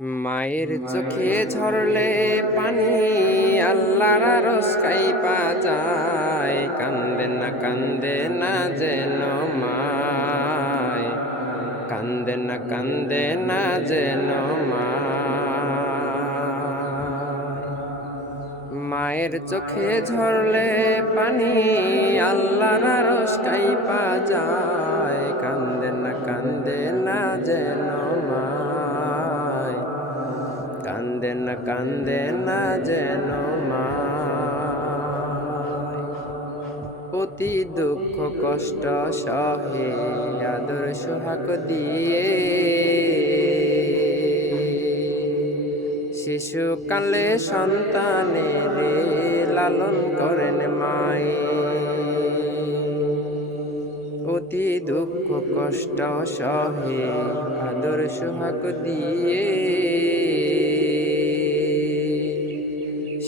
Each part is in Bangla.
মায়ের চোখে ঝরলে পানি আল্লাহর আরশ কাইপা যায়। কান্দে না যেন মায়, কান্দে না যেন মায়। মায়ের চোখে ঝরলে পানি আল্লাহর আরশ কাইপা যায়। কান্দে না যেন মায়, কান্দে না যেন মায়। অতি দুঃখ কষ্ট সহে আদর সোহাগ দিয়ে শিশুকালে সন্তানের লালন করেন মায়ে। অতি দুঃখ কষ্ট সহে আদর সোহাগ দিয়ে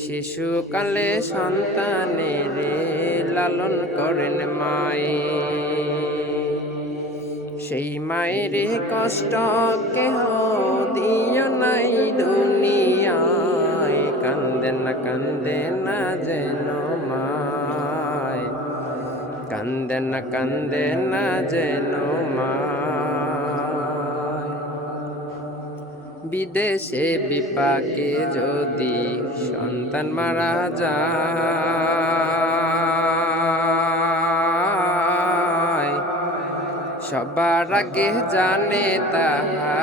শিশুকালে সন্তানের লালন করেন মায়ে। সেই মায়ের কষ্ট কেহ দিও নাই দুনিয়ায়। কান্দে না যেন মায়, কান্দে না যেন মায়। বিদেশে বিপাকে যদি সন্তান মারা যায়, সবার আগে জানে তাহা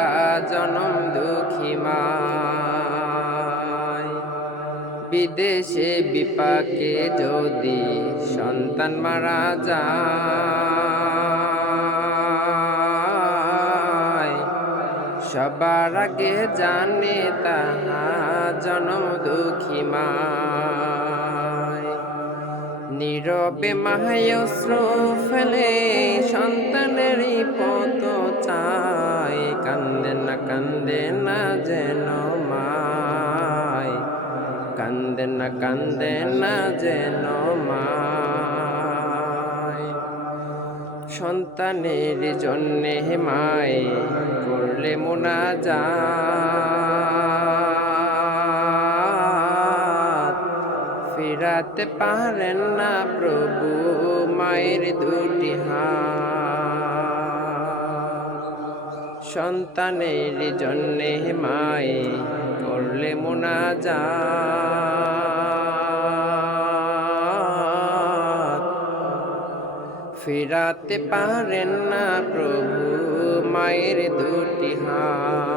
জনম দুঃখী মায়। বিদেশে বিপাকে যদি সন্তান মারা যায়, সবার আগে জানে তাহা জনম দুঃখী মায়। নীরবে মাহায় অশ্রু ফেলে সন্তানের পত চায়। কান্দে না যেন মায়, কান্দে না যেন মায়। সন্তানের জন্যে মায় করলে মুনাজাত, ফিরাতে পারেন না প্রভু মায়ের দুটি হাত। সন্তানের জন্যে মায়ে করলে মুনাজাত, ফিরাতে পারেন না প্রভু মায়ের দুটি হাত।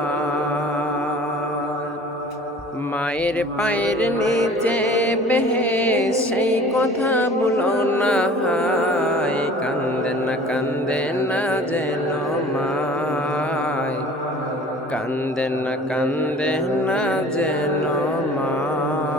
মায়ের পায়ের নিচে বেহেশ সেই কথা বলো না হায়। কান্দে না যেন মায়, কান্দে না যেন মায়।